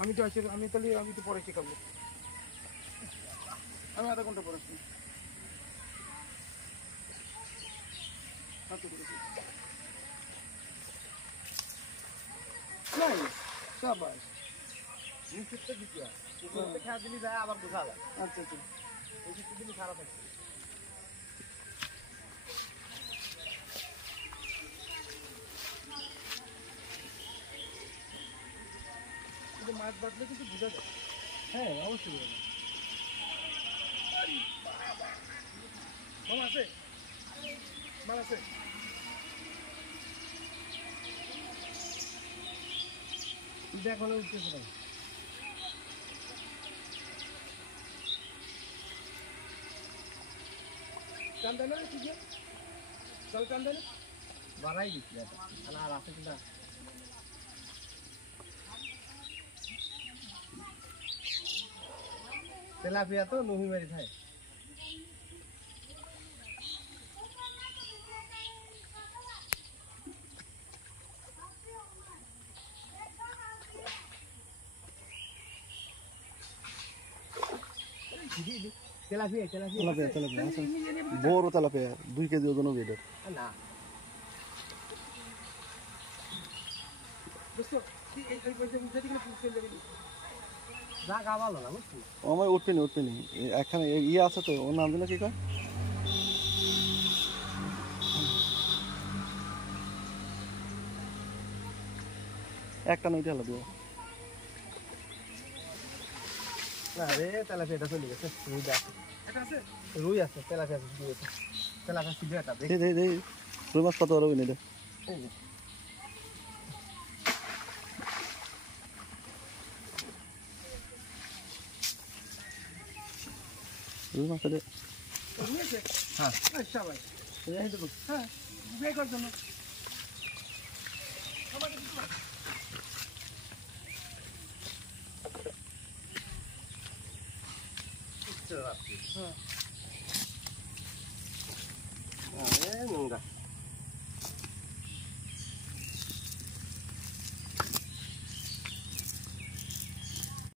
আমি তো আছি, আমি তো পরে শিখাবো। আমি আধা ঘন্টা পরে আসছি। নাই সাবাস নিচেরটা দ্বিতীয় উপরটা খেয়া দিলি যায় আবার বোঝা যায়। আচ্ছা আচ্ছা ওই কিছু দিনই খারাপ আছে। কিন্তু মাছ বাঁধলে কিন্তু বোঝা যায়। হ্যাঁ অবশ্যই বোঝা যায়। মাছ আছে, মাছ আছে। দেখো না উঠতেছে না। টান দেয় না ঠিক আছে, জল টান দেয় না, বাড়াই দিচ্ছি আর আছে কিনা। তেলাপিয়া তো নহি মারি খায়। তেলাপিয়া তেলাপিয়া তেলাপিয়া বড় তেলাপিয়া 2 কেজি ওজন হবে এটা না দোস্ত এই পয়সা মুখে দিলে পুষে যাবে জায়গা ভালো না বুঝছিস আমার উঠবে না এখানে ইয়ে আছে তো ওর নাম দিলে কি কয় একটা নইতে হলো দিও না রে তেলাপিয়াটা চলে গেছে রুই আছে এটা আছে রুই আছে তেলাপিয়া দিয়েছে তেলাপিয়া সিধেটা দে দে দে রুই মাছ কত বড় হইনি দে রুই মাছ দে রুই আছে হ্যাঁ আচ্ছা ভাই এই তো হ্যাঁ বে কর জন্য আমাকে দিতে পার হ্যাঁ আরে নোংরা